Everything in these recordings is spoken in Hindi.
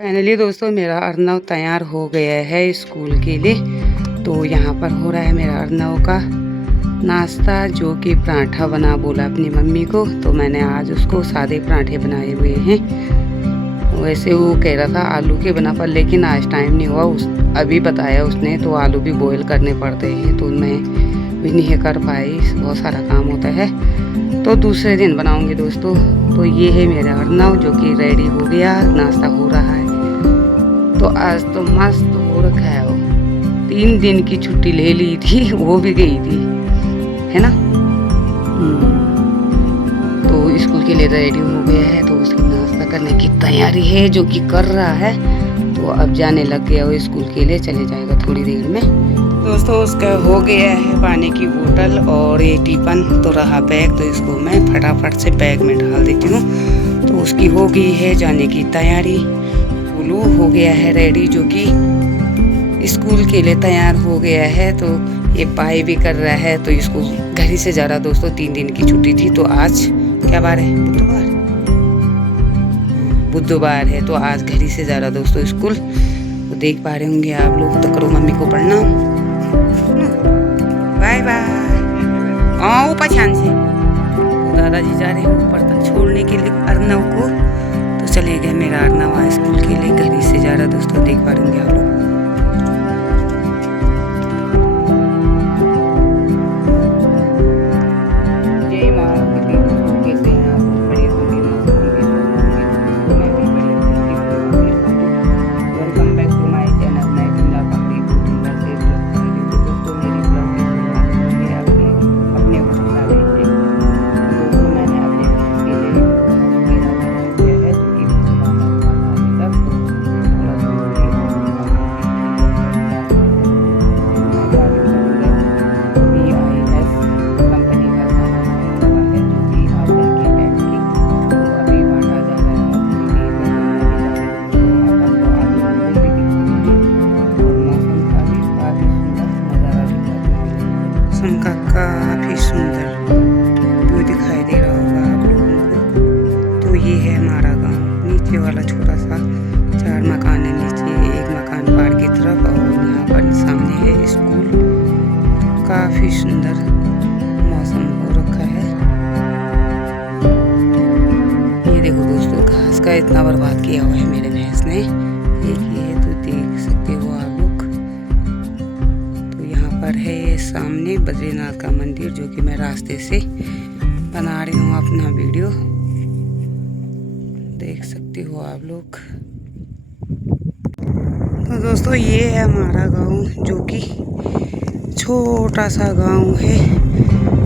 फाइनली दोस्तों मेरा अर्नव तैयार हो गया है स्कूल के लिए। तो यहाँ पर हो रहा है मेरा अर्नव का नाश्ता, जो कि पराठा बना बोला अपनी मम्मी को। तो मैंने आज उसको सादे पराठे बनाए हुए हैं। वैसे वो कह रहा था आलू के बना, पर लेकिन आज टाइम नहीं हुआ। अभी बताया उसने, तो आलू भी बॉईल करने पड़ते हैं, तो मैं भी नहीं कर पाई, बहुत सारा काम होता है। तो दूसरे दिन बनाऊंगी दोस्तों। तो ये है मेरा अर्नव जो कि रेडी हो गया, नाश्ता हो रहा है। तो आज तो मस्त हो रखा है। वो 3 दिन की छुट्टी ले ली थी, वो भी गई थी, है ना। तो स्कूल के लिए रेडी हो गया है, तो उसकी नाश्ता करने की तैयारी है, जो कि कर रहा है। तो अब जाने लग गया वो स्कूल के लिए, चले जाएगा थोड़ी देर में। दोस्तों उसका हो गया है पानी की बोतल और ये टिफिन, तो रहा बैग। तो इसको मैं फटाफट से बैग में डाल देती हूँ। तो उसकी हो गई है जाने की तैयारी। ब्लू हो गया है रेडी, जो कि स्कूल के लिए तैयार हो गया है। तो ये पाई भी कर रहा है। तो इसको घर ही से जा रहा दोस्तों, 3 दिन की छुट्टी थी। तो आज क्या बार है? बुधवार है। तो आज घर ही से जा रहा दोस्तों स्कूल। तो देख पा रहे होंगे आप लोग। तो करो मम्मी को प्रणाम, बाय बाय। आओ पहचान से। दादाजी जा रहे हैं ऊपर तक छोड़ने के लिए अर्नव को। तो चले गए मेरा अर्नव आज स्कूल के लिए, घर ही से जा रहा दोस्तों, देख पा रहे होंगे आप लोग। का काफी सुंदर व्यू दिखाई दे रहा होगा आप लोगों को। तो ये है हमारा गांव। नीचे वाला छोटा सा 4 मकान है, नीचे एक मकान पहाड़ की तरफ, और यहाँ पर सामने है स्कूल। तो काफी सुंदर मौसम हो रखा है। ये देखो दोस्तों, घास का इतना बर्बाद किया हुआ है मेरे भैंस ने, देखिए। तो देख सकते हो आप लोग। पर है ये सामने बद्रीनाथ का मंदिर, जो कि मैं रास्ते से बना रही हूँ अपना वीडियो, देख सकते हो आप लोग। तो दोस्तों ये है हमारा गांव, जो कि छोटा सा गांव है।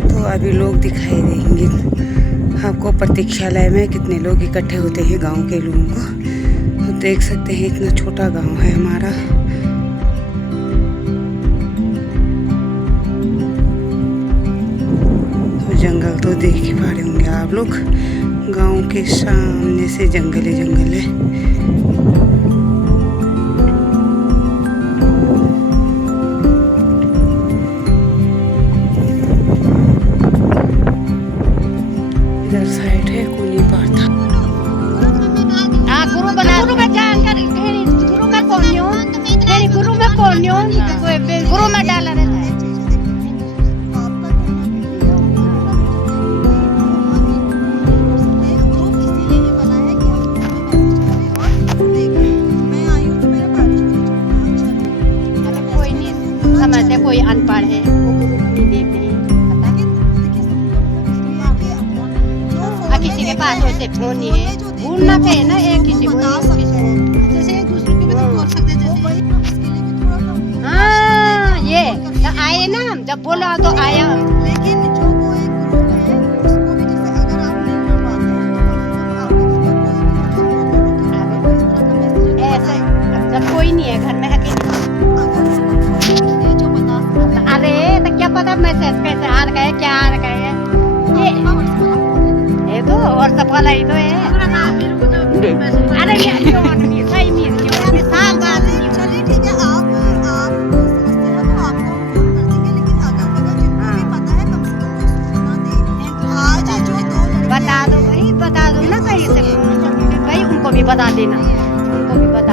तो अभी लोग दिखाई देंगे आपको प्रतीक्षालय में, कितने लोग इकट्ठे होते हैं गांव के लोगों को। तो देख सकते हैं इतना छोटा गांव है हमारा। जंगल तो देख ही पा रहे होंगे आप लोग, गांव के सामने से जंगल ही जंगल है। इधर साइड है कोनी पार्था। गुरु में डाला रहता है। कोई अनपढ़ है वो गुरु नहीं देते हैं, किसी के पास वैसे फोन नहीं है, भूलना चाहिए ना एक किसी को जैसे एक दूसरे के भी बोल सकते जैसे। हाँ ये तो आए ना, हम जब बोला तो आया। लेकिन जो वो एक ग्रुप है उसको भी जैसे अगर आप नहीं कर पाते तो ऐसे जब कोई नहीं है घर में पता मैसेज कैसे आ रहा है, क्या आ रहा है ये तो और सब वाला ही तो है। अरे ये सही नहीं साफ बात है। चलिए ठीक है, आप समझते हो तो आपको फोन कर देंगे, लेकिन अगर जिनको भी पता है कम से कम सूचना दें। आज जो बता दो भाई, बता दो ना कहीं से, भाई उनको भी बता देना, उनको भी बता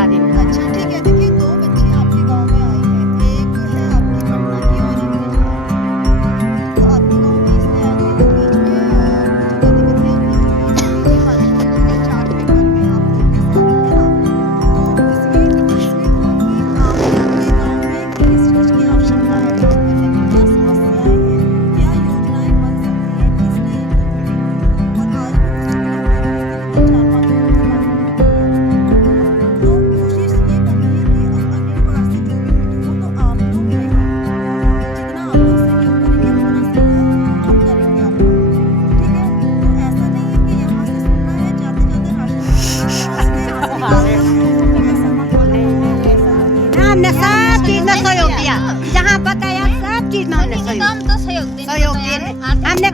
कम तो सहयोग देने हमने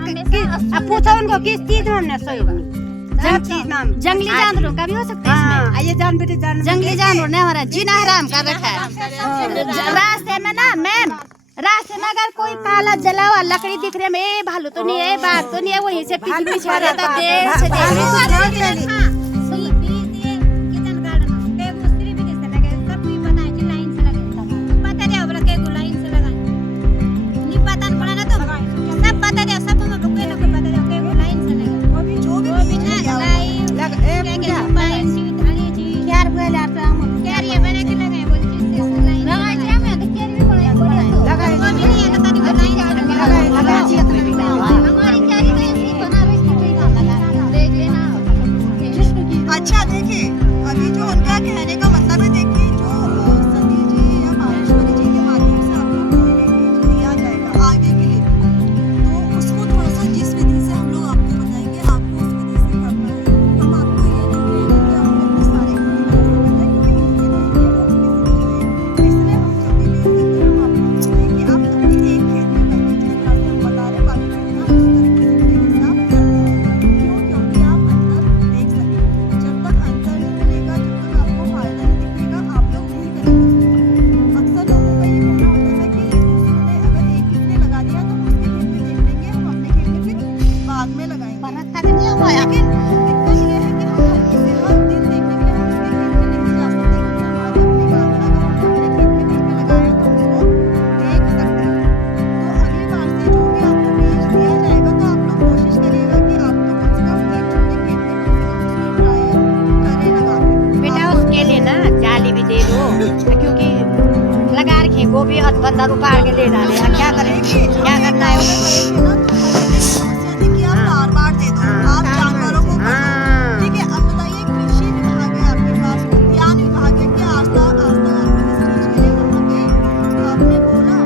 अब पूछा उनको किस चीज में हमने सहयोग जंगली जानवरों का भी हो सकता है इसमें। ये जानवर जंगली जानवर ने हमारा जीना हराम कर रखा है। रास्ते में ना मैम, रास्ते में अगर कोई काला जला हुआ लकड़ी दिख रही है, भालू तो नहीं है, बाघ तो नहीं है, वहीं से पीछे पीछे आ जाता है। अच्छा देखिए, अभी जो उनका कहने का मतलब है, देखिए जो सती जी या माहेश्वरी जी के माध्यम से आप लोगों को दिया जाएगा आगे के लिए, तो उसको थोड़ा सा जिस विधि से हम लोग आपको बताएंगे, आपको उस विधि से करना है। हम आपको ये नहीं कहेंगे कि आपको अपने सारे इसलिए हम जब भी भेज देते हैं, हम आपको कहते हैं कि आप अपने एक खेत में करिए, जिस तरह से हम बता रहे हैं, बाकी खेत में उस तरीके से आप करते हैं। क्यों? क्योंकि आप अंदर देख सकें। जब तक अंतर नहीं मिलेगा, जब तक आपको फायदा नहीं दिखेगा, आप लोग नहीं करेंगे। अक्सर लोगों का ये कहना होता है कि दूसरे ने अगर एक किसने लगा दिया तो हम उसके खेत में देख लेंगे, हम अपने खेत में फिर बाद में लगाएंगे। लेकिन दिक्कत ये है कि हम इसे हर दिन देखने के लिए हम उसके खेत में नहीं जा सकते, क्योंकि हमारे अपने गाँव में अगर हमने अपने खेत में बीज में लगाया तो उसको देख सकते हैं। तो अगली बार से जो भी आपको बीज दिया जाएगा, तो आप लोग कोशिश करिएगा कि आप तो कम से कम एक छोटे खेत में कम से कम उसमें ट्रायल करें लगा के। बेटा उसके लिए ना जाली भी दे दो, क्योंकि लगा रखी गोभी और बंदर उपाड़ के ले डाले। क्या करें, क्या करना है? समस्या थी कि आप बार-बार दे दो, आप जानवरों को कर दो। ठीक है, अब बताइए कृषि विभाग है आपके पास, उद्यान विभाग है, क्या आज तक आपने इस चीज के लिए वहाँ गए? तो आपने बोला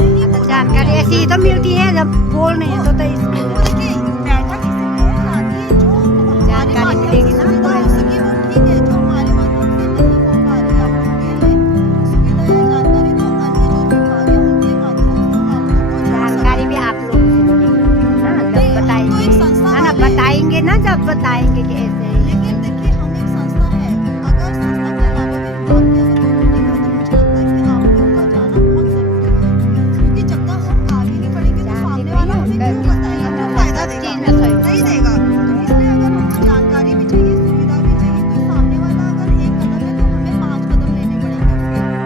नहीं बोला। जानकारी ऐसी तो मिलती है, जब बोल नहीं है तो इसमें देखिए, बैठक इसीलिए है ताकि जो हमारे जानकारी माध्यम मिलेगी से ना, सुविधा हो सके वो ठीक है, जो हमारे माध्यम से नहीं हो पा रही है आप लोगों के लिए सुविधा या जानकारी, तो अन्य जो विभाग है उनके माध्यम से हम आप लोगों को जानकारी भी आप लोग ना नहीं, जब हम तो एक संस्था बताएंगे ना वाले हैं। बताएंगे ना, जब बताएंगे कि ऐसे लेकिन देखिए, हम एक संस्था है, अगर संस्था के अलावा भी विभाग की अगर कोई मीटिंग है, तो मुझे लगता है कि आप लोगों का जाना बहुत जरूरी है, क्योंकि जब तक हम आगे नहीं बढ़ेंगे तो सामने वाला हमें क्यों बताएगा, क्यों फायदा देगा, नहीं देगा। तो इसलिए अगर हमको जानकारी भी चाहिए, सुविधा भी चाहिए, तो सामने वाला अगर एक कदम है तो हमें 5 कदम लेने पड़ेंगे उसके लिए।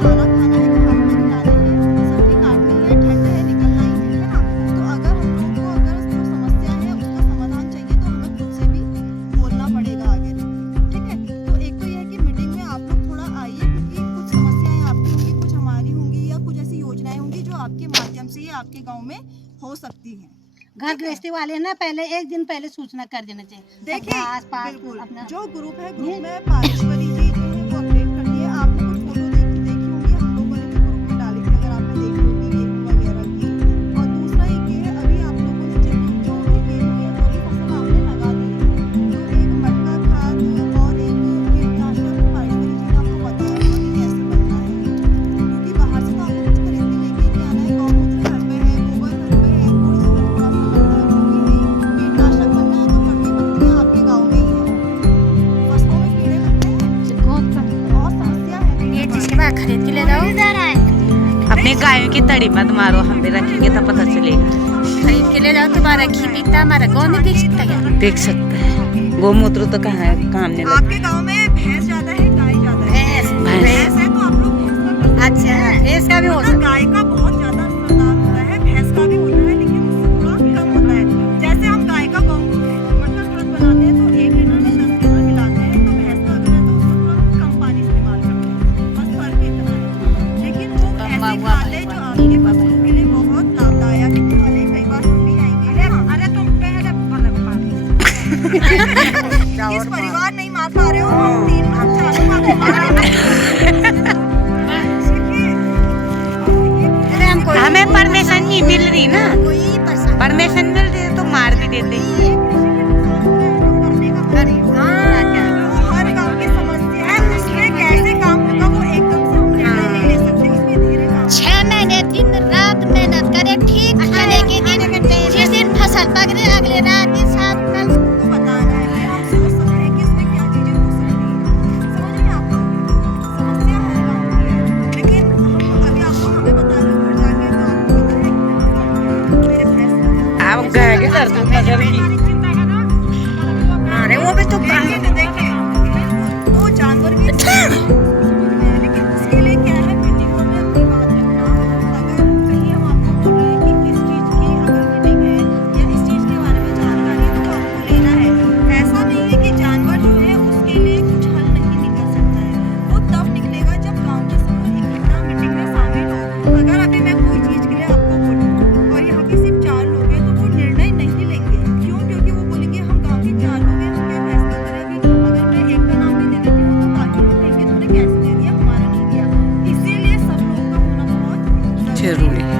खाना खाना है तो हम खिलाने हैं, सब्जी काटनी है, ठंड है, निकलना ही है ना। तो अगर हम लोग को अगर जो समस्या है उसका समाधान चाहिए, तो हमें खुद से भी बोलना पड़ेगा आगे। ठीक है, तो एक तो ये है कि मीटिंग में आप लोग थोड़ा आइए, क्योंकि कुछ समस्याएं आपकी होंगी, कुछ हमारी होंगी, या कुछ ऐसी योजनाएं होंगी जो आपके माध्यम से ही आपके गांव में हो सकती हैं। घर गृहस्थी वाले ना पहले एक दिन पहले सूचना कर देना चाहिए। देखिए, आस पास बिल्कुल अपना जो ग्रुप है, ग्रुप में पारेश्वरी जी जो है वो अपडेट करती है। आपने कुछ फोटो देखी होंगी, हम लोगों ने जो ग्रुप में डाली थी, अगर आपने देखी होगी गेहूं वगैरह की। और दूसरा एक ये है, अभी आप लोगों ने जो भी गेहूं या जो भी फसल आपने लगा दी है, तो एक मटका खाद और एक कीटनाशक पारेश्वरी जी ने आपको बताया होगा कि कैसे करना है, क्योंकि बाहर से तो आपको कुछ खरीद के लेके नहीं आना है। गौमूत्र घर पे है, गोबर घर पे है, थोड़ी सी थोड़ा सा लगता है, कीटनाशक बनना है तो पट्टी पत्तियां आपके गाँव में ही है। फसलों में कीड़े लगते हैं, बहुत समस्या है। जिसके बाद खरीद के ले जाओ, अपने गायों की तड़ी मत मारो, हम भी रखेंगे तो पता चलेगा। खरीद के ले जाओ, तुम्हारा घी पीता हमारा गाँव में देख सकता है। देख सकते हैं, गोमूत्र तो कहाँ है, काम नहीं लगता। आपके गांव में भैंस ज्यादा है, गाय ज्यादा है? भैंस है तो आप लोग भैंस का कर सकते अच्छा, हैं। भैंस का भी हो मतलब गाय का बहुत ज्यादा असरदार होता है, भैंस का भी होता है, लेकिन उससे थोड़ा कम होता है। जैसे हम गाय का मटका खाद बनाते हैं तो 1 लीटर में 10 लीटर मिलाते हैं, तो भैंस का अगर है तो उसको थोड़ा कम पानी इस्तेमाल करते हैं, बस फर्क इतना है। लेकिन वो ऐसे खाद है जो आपके फसलों के लिए बहुत लाभदायक है। कई बार हम भी आएंगे, अरे तुम पहले किस परिवार नहीं मार पा रहे हो, हम 3 हम 4 मार हमें परमिशन नहीं मिल रही ना, परमिशन मिल रही तो मार भी देते। हर गांव की समस्या है, उसमें कैसे काम होगा वो एकदम से हम निर्णय नहीं ले सकते, इसमें धीरे काम 6 महीने दिन रात में अरे वो भी तो देखिए वो जानवर भी लेकिन उसके लिए क्या है मीटिंगों में अपनी बात रखना। अगर कहीं हम आपको बोल रहे हैं कि किस चीज़ की अगर मीटिंग है या इस चीज़ के बारे में जानकारी है तो आपको लेना है। ऐसा नहीं है कि जानवर जो है उसके लिए कुछ हल नहीं निकल सकता है, वो तब निकलेगा जब गाँव के सब लोग इकट्ठा मीटिंग में शामिल हो। अगर अभी मैं कोई चीज़ के लिए आपको बोलूँ और यहाँ पे सिर्फ 4 लोग हैं तो वो निर्णय नहीं लेंगे। क्यों? क्योंकि वो बोलेंगे हम गाँव के 4 लोग हैं, हम क्या फैसला करेंगे। अगर मैं एक का नाम भी दे देती हूँ तो बाकी लोग कहेंगे तूने कैसे दे दिया, हमारा नहीं दिया। इसीलिए सब लोगों का होना बहुत जरूरी है।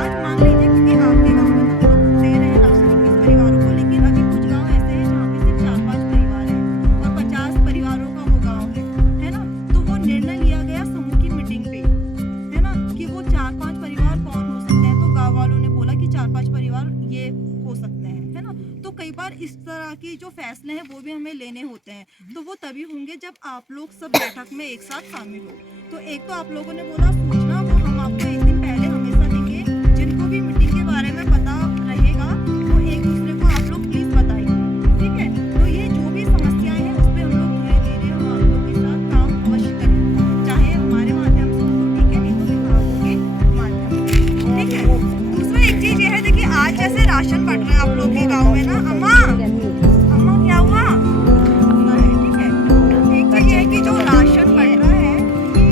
आज मान लीजिए क्योंकि आपके गाँव में तो लोग दे रहे हैं राशन 21 परिवारों को, लेकिन अभी कुछ गाँव ऐसे हैं जहाँ पे सिर्फ 4-5 परिवार हैं और 50 परिवारों का वो गाँव है ना। तो वो निर्णय लिया गया समूह की मीटिंग पे, है ना, कि वो 4-5 परिवार कौन हो सकते हैं। तो गाँव वालों ने बोला कि 4-5 परिवार ये हो सकते हैं, है ना। तो कई बार इस तरह की जो फैसले हैं वो भी हमें लेने होते हैं, तो वो तभी होंगे जब आप लोग सब बैठक में एक साथ शामिल हो। तो एक तो आप लोगों ने बोला सूचना, वो हम आपको एक दिन पहले हमेशा देंगे। जिनको भी मीटिंग के बारे में पता रहेगा वो एक दूसरे को आप लोग प्लीज बताइए, ठीक है। तो ये जो भी समस्याएं हैं उस पर हम लोग धीरे धीरे हम आप लोग के साथ काम अवश्य करेंगे, चाहे हमारे माध्यम से हो ठीक है, नहीं तो विभागों के माध्यम से, ठीक है। दूसरा एक चीज ये है, देखिए आज जैसे राशन बंट रहा है आप लोग के गाँव में ना, अम्मा क्या हुआ, ठीक है। एक चीज ये है कि जो राशन बंट रहा है ये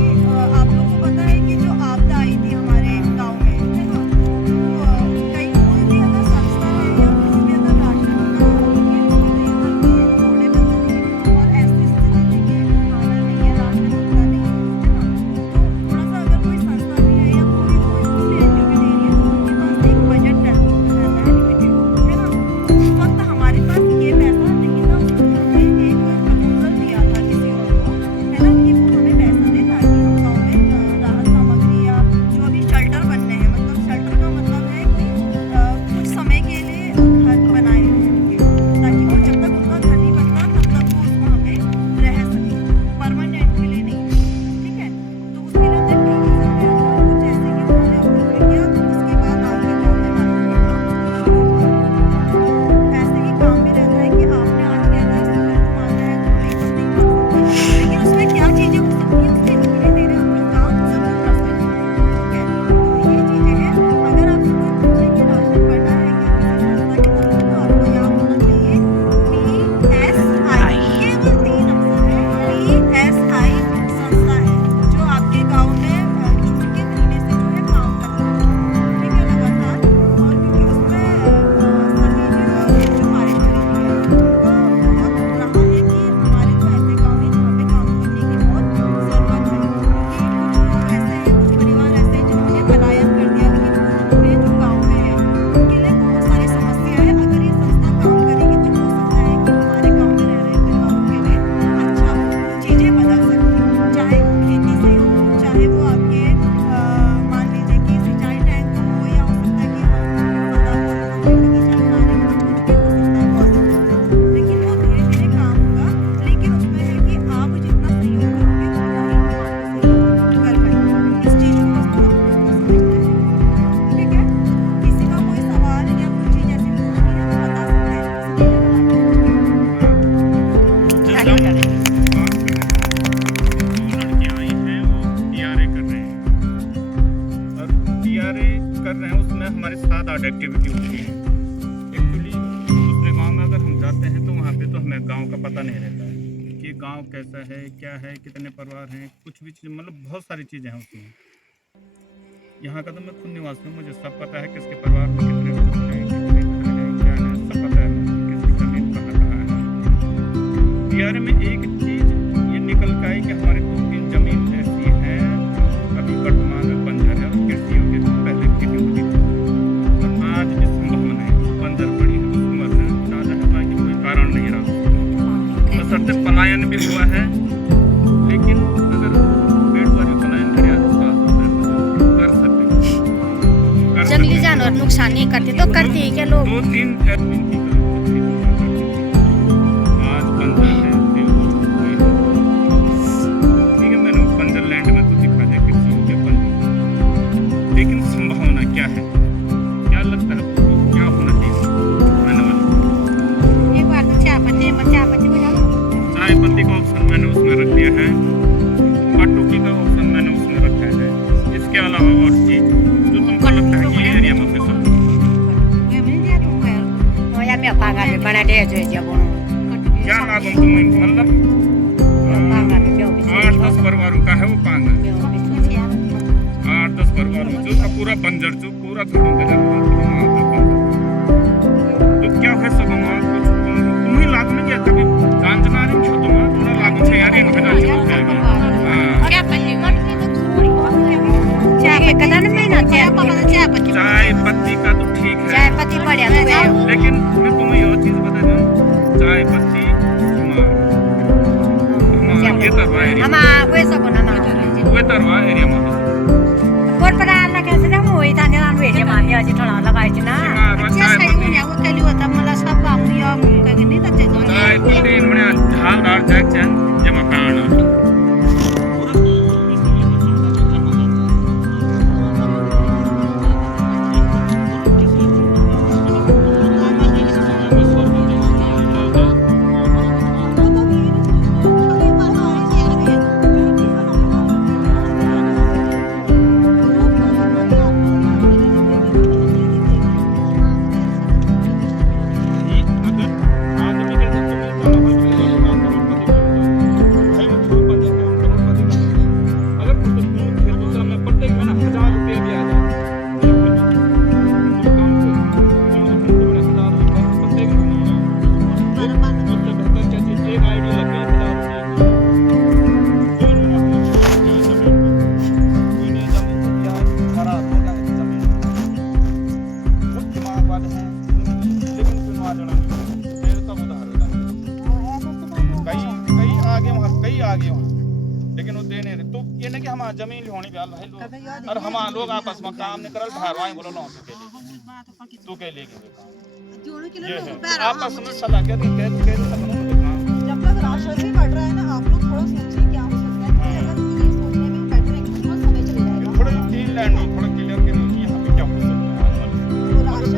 आप लोग को पता है कि जो आपदा आई थी हमारे गांव में, है ना, तो कहीं कोई भी अगर संस्था है या किसी भी अगर राशन थोड़े बंदे और ऐसी स्थिति में कि खाना नहीं है, राशन होता नहीं है ना, तो थोड़ा सा अगर कोई संस्था भी है या कोई दूसरी एनजीओ भी दे रही है तो उनके पास एक बजट रहता है लिमिटेड, है ना। उस वक्त हमारे पास ये पैसा नहीं था, उसको हमने एक प्रपोजल दिया था किसी और को, है ना, कि वो हमें पैसा दे ताकि हम गाँव में राहत सामग्री या जो अभी शेल्टर बनने हैं, मतलब शेल्टर का मतलब है कि कुछ समय के लिए घर बनाए रहेंगे ताकि वो जब तक उनका घर नहीं बनता तब तक वो वहाँ पे रह सके, परमानेंट के लिए नहीं, ठीक है। तो उसके लिए हमने प्रपोजल दिया था, तो जैसे कि उन्होंने अप्रूव किया तो उसके बाद आपके गाँव में राशन का काम शुरू हुआ। ऐसे ही काम भी रहता है कि आपने आज कह दिया सुबह को मारना है तो नहीं तो नहीं मार सकते, लेकिन उसमें क्या चीज़ें हो सकती हैं उससे धीरे धीरे हम लोग काम जरूर कर सकते हैं, ठीक है। तो ये चीज़ें हैं, अगर आपसे कोई पूछे कि राशन पड़ना है या किसी संस्था की तरफ से तो आपको याद होना चाहिए PSI, केवल 3 अक्षर है, PSI संस्था है जो आपके गाँव में जून के महीने से जो है काम कर रही है, ठीक है, लगातार। और क्योंकि उसमें सभी जो मारेश्वरी जी है उनका बहुत रहा है कि हमारे तो ऐसे गाँव हैं जहाँ पे काम करने की बहुत ज़रूरत है, क्योंकि कुछ लोग ऐसे हैं, कुछ परिवार ऐसे हैं जिन्होंने पलायन कर दिया, लेकिन कुछ पूरे जो गाँव में हैं उनके लिए बहुत सारी समस्या है। अगर ये संस्था काम करेगी तो हो सकता है कि हमारे गाँव में रह रहे परिवारों के लिए अच्छा चीज़ें बदल सकती हैं, चाहे वो खेती से हो, चाहे वो आपके मान लीजिए कि सिंचाई टैंक हो, या हो सकता है कि हम बगीचा बना रहे हो, कुछ भी हो सकता है पॉसिबल, लेकिन वो धीरे धीरे काम होगा। लेकिन उसमें है कि आप जितना सहयोग करोगे उतना ही हम आपको सहयोग कर पाएंगे, इस चीज़ को बस आप लोग को समझना है, ठीक है। किसी का कोई सवाल या कोई चीज़ ऐसी पूछनी है तो बता सकते हैं, लड़कियां आई हैं वो टीआरए कर रहे हैं, और टीआरए कर रहे हैं उसमें हमारे 7-8 एक्टिविटी होती है। एक्चुअली दूसरे गांव में अगर हम जाते हैं तो वहाँ पे तो हमें गांव का पता नहीं रहता है कि गांव कैसा है, क्या है, कितने परिवार हैं, कुछ भी चीज़, मतलब बहुत सारी चीज़ें हैं उसमें। यहाँ का तो मैं खुद निवासी हूँ, मुझे सब पता है किसके परिवार में कितने लोग हैं, कितने घर हैं, क्या है, सब पता है किसकी जमीन कहाँ कहाँ है। टीआरए में एक चीज़ ये निकल के आई कि हमारे 2-3 जमीन ऐसी हैं जो अभी वर्तमान में बंजर है और कृषि योग्य थी, पहले खेती होती थी, और आज इस संभावना है बंजर पड़ी है, उसको मरना चाहता है ताकि कोई कारण नहीं रहा। बशर्ते पलायन भी हुआ है, लेकिन अगर पेड़ पर पलायन करे आसपास कर सकते हैं, जंगली जानवर नुकसान नहीं करते तो करते हैं क्या लोग? 2-3 एडमिन की आज बंजर है, ठीक है, मैंने बंजर लैंड में तो दिखा दिया किसी के बंजर, लेकिन संभावना क्या है, क्या लगता है क्या होना चाहिए आने वाले हाँ वैसा बना ना वे तरवा एरिया में कोट पर आला कैसे ना वही था ना वेजे मामी अजी थोड़ा लगाई थी ना अच्छा सही हो गया वो कली होता मला सब बापू या कहीं नहीं करते काय पते इनमें झालदार जैक्सन जे मकान लेकिन वो देने रहे तो ये नहीं कि हम जमीन होनी ब्याल है लोग और हम लोग आपस में काम नहीं करल धारवाई बोलो ना तू के लेके ये है आपस में सलाह के जब तक राशन नहीं बढ़ रहा है ना आप लोग थोड़ा सोचिए क्या हो सकता है अगर ये सोचने में बैठ रहे हैं कितना समय चले जाएगा थोड़ा तीन लैंड थोड़ा क्लियर के लिए यहाँ पे क्या हो सकता है तो राशन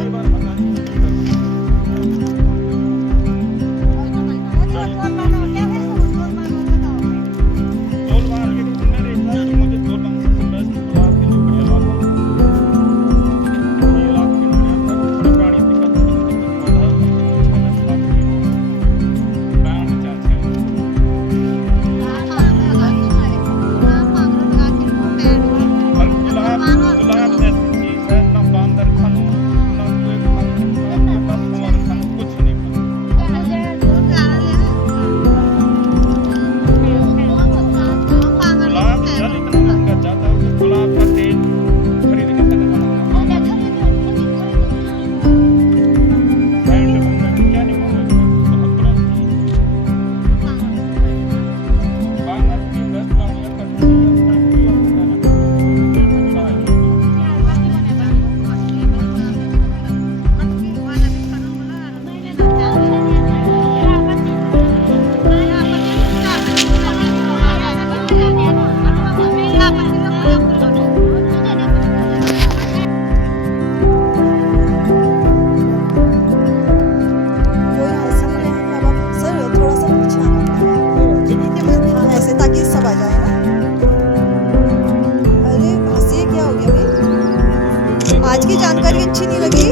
आज की जानकारी अच्छी नहीं लगी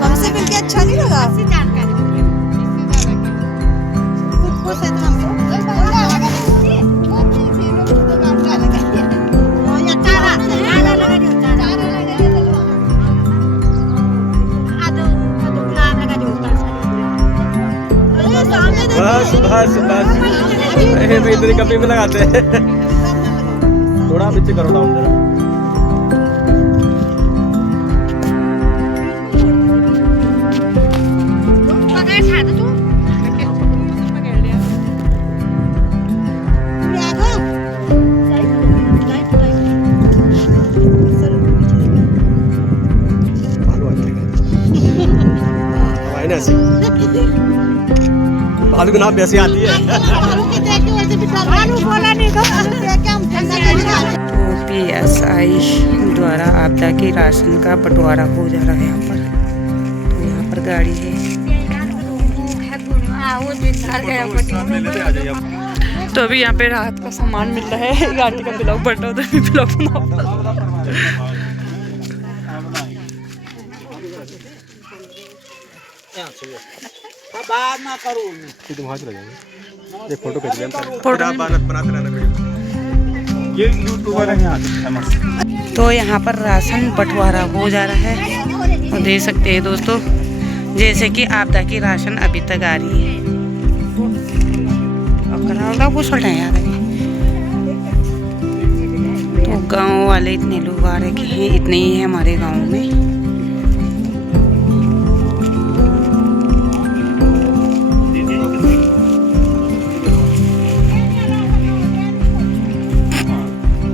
हमसे मिलके अच्छा नहीं लगा खुश है तो हमको बस बस बस इधर कभी भी लगाते हैं थोड़ा पीछे करो डाउन जरा भालू के नाम वैसे आती है तो PSI द्वारा आपदा के राशन का बंटवारा हो जा रहा है यहाँ पर। तो यहाँ पर गाड़ी है। तो अभी यहाँ पे राहत का सामान मिल रहा है। गाड़ी का ब्लॉक बन रहा है, ब्लॉक बाद ना करूँ तुम हाथ लगाओ ये फोटो खींच लें फोटो बनाते रहना वीडियो ये यूट्यूबर है यहाँ। तो यहाँ पर राशन बंटवारा हो जा रहा है और देख सकते हैं दोस्तों, जैसे कि आपदा की राशन अभी तक आ रही है। वो यार तो गांव वाले इतने लोग आ रखे हैं, इतने ही है हमारे गांव में।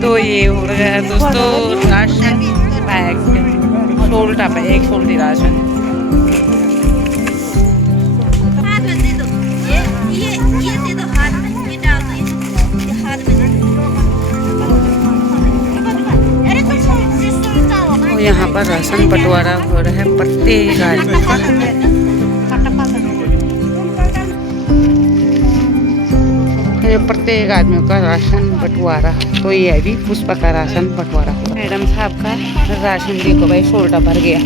तो ये हो रहा है दोस्तों राशन बैग शोल्डर पे एक शोल्डर राशन। ये दे दो हाथ में, ये डाल दो, ये हाथ में दे दो। अरे तो यहाँ पर राशन बंटवारा हो रहा है प्रत्येक आदमी का। ये प्रत्येक आदमी का राशन बंटवारा, तो ये अभी पुष्पा का राशन बंटवारा हुआ। मैडम साहब का राशन देखो भाई शोल्डर भर गया।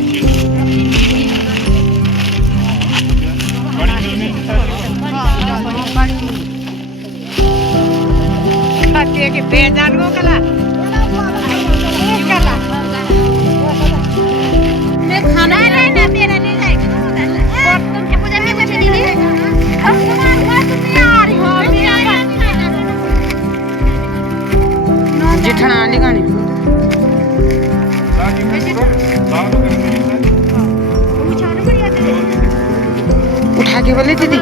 मैं खाना नहीं मेरा नहीं जाएगा तुम मुझे नहीं कुछ नहीं अब तुम्हारे आ रही हो जिठना लिखानी उठा के बोले दीदी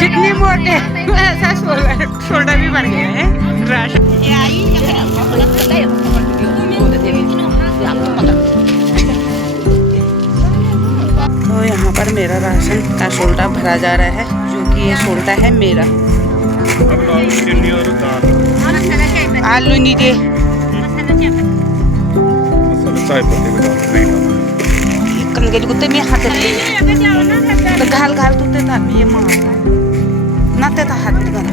जितने मोटे ऐसा शोल्डर भी बढ़ गया है राशन। तो यहाँ पर मेरा राशन का शोल्डर भरा जा रहा है, जो कि ये शोल्डर है मेरा। आलू नहीं दे चाय पत्ती भी डाल नहीं डाल। कल गेली कुत्ते मी हात घाल घाल तू ते ये मार ना ते हात घाल